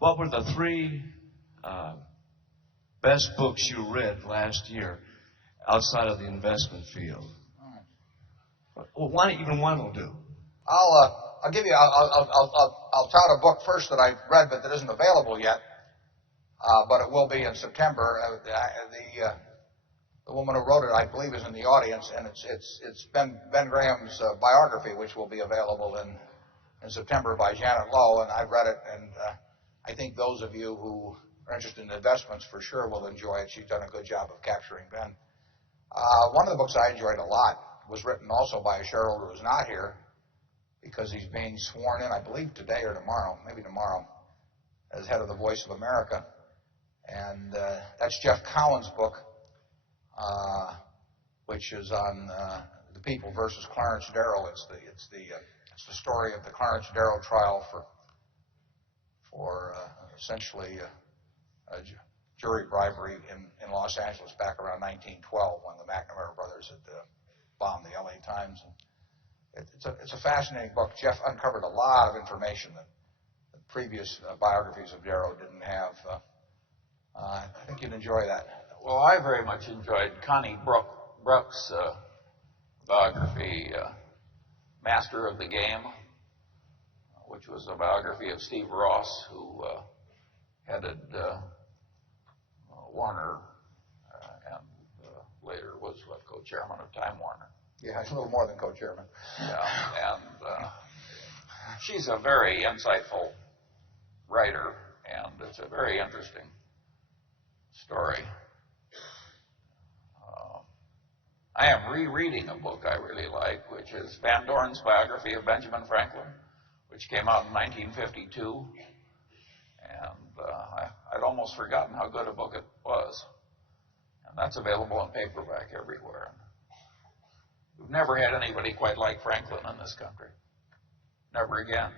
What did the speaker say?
What were the three best books you read last year outside of the investment field? Well, even one will do. I'll give you. I'll tout a book first that I've read, but that isn't available yet. But it will be in September. The woman who wrote it, I believe, is in the audience, and it's Ben Graham's biography, which will be available in September by Janet Lowe, and I've read it, and I think those of you who are interested in investments for sure will enjoy it. She's done a good job of capturing Ben. One of the books I enjoyed a lot was written also by a shareholder who's not here because he's being sworn in, I believe today or tomorrow, maybe tomorrow, as head of the Voice of America. And that's Jeff Cowan's book, which is on the People versus Clarence Darrow. It's the story of the Clarence Darrow trial for essentially jury bribery in Los Angeles back around 1912 when the McNamara brothers had bombed the LA Times. And it's a fascinating book. Jeff uncovered a lot of information that previous biographies of Darrow didn't have. I think you'd enjoy that. Well, I very much enjoyed Connie Brooks' biography, Master of the Game, which was a biography of Steve Ross, who headed Warner and later was co-chairman of Time Warner. Yeah, it's a little more than co-chairman. Yeah, and she's a very insightful writer, and it's a very interesting story. I am rereading a book I really like, which is Van Dorn's biography of Benjamin Franklin, which came out in 1952. And I'd almost forgotten how good a book it was. And that's available in paperback everywhere. We've never had anybody quite like Franklin in this country. Never again.